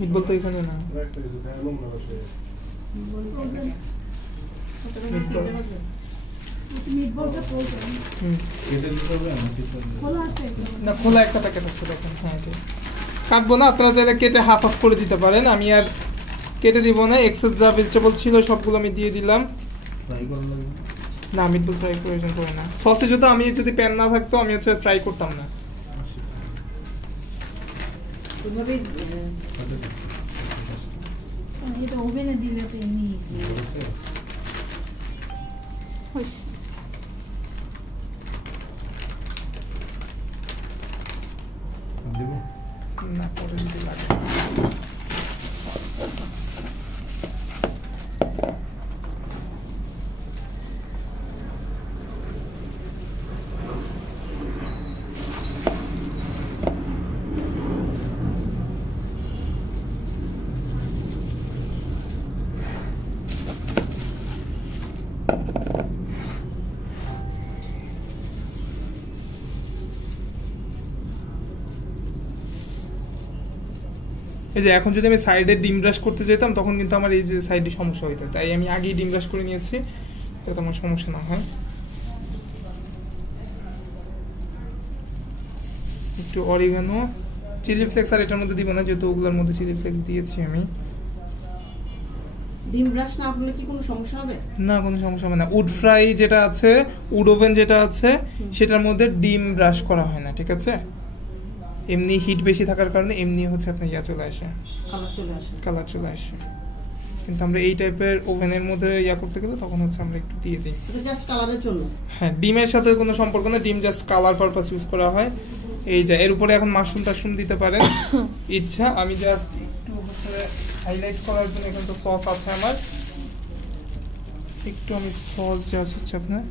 Meatball তো এখানে না, না খোলা একটা প্যাকেট আছে দেখেন। হ্যাঁ কাটবো না, আপনারা চাইলে কেটে হাফ হাফ করে দিতে পারেন, আমি আর কেটে দিব না। এক্সেস যা ভেজিটেবল ছিল সবগুলো আমি দিয়ে দিলাম। না মিটবল ফ্রাই প্রয়োজন পড়ে না, সসে যদি আমি যদি প্যান না থাকতো আমি হচ্ছে ফ্রাই করতাম না। এটা ওভেনে দিলে তো এমনি না পরে যদি লাগে। এই যে এখন যদি আমি সাইডে ডিম ব্রাশ করতে যেতাম তখন কিন্তু আমার এই যে সাইডে সমস্যা হইতো, তাই আমি আগেই ডিম ব্রাশ করে নিয়েছি যাতে আমার সমস্যা না হয়। একটু অরিগানো, চিলি ফ্লেক্স আর এটার মধ্যে দিব না যেহেতু ওগুলোর মধ্যে চিলি ফ্লেক্স দিয়েছি আমি। ডিম ব্রাশ না করলে কি কোনো সমস্যা হবে? না কোনো সমস্যা হবে না। উড ফ্রাই যেটা আছে, উড ওভেন যেটা আছে সেটার মধ্যে ডিম ব্রাশ করা হয় না, ঠিক আছে? এমনি হিট বেশি থাকার কারণে এমনি হচ্ছে আপনার চলে আসে, কালার চলে আসে। কিন্তু আমরা এই টাইপের ওভেনের মধ্যে করতে গেলে তখন হচ্ছে আমরা একটু দিয়ে দিই। এটা জাস্ট কালারের জন্য। হ্যাঁ, ডিমের সাথে কোনো সম্পর্ক না, ডিম জাস্ট কালার পারপাস ইউজ করা হয়। এই যে এর উপরে এখন মাশরুম টাশরুম দিতে পারেন ইচ্ছা। আমি জাস্ট একটু হচ্ছে হাইলাইট করার জন্য এখানে তো সস আছে আমার, একটু আমি সস জাস্ট হচ্ছে আপনার